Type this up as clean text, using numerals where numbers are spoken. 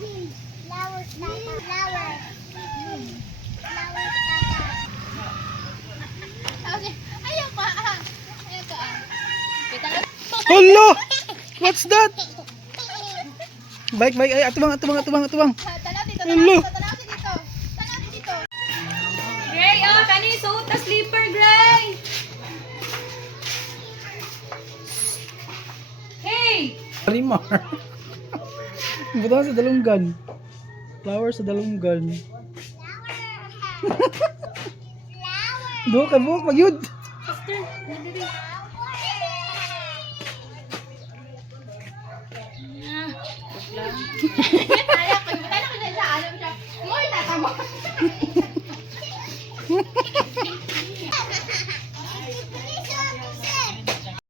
Flowers, tata. Flowers. Flowers, tata. Ayaw pa. Ayaw ka. Hello! What's that? Bike. Ay, atubang. Tanaw dito. Hello. Tanaw dito. Tanaw dito. Gray, oh, kani suot na slipper, Gray. Hey! Rimar. Buta sa dalunggan. Flower sa dalunggan. Buhok magyud. Sister, nandito. Ayaw ko. Tanaw ko na sa alam siya. More tata mo.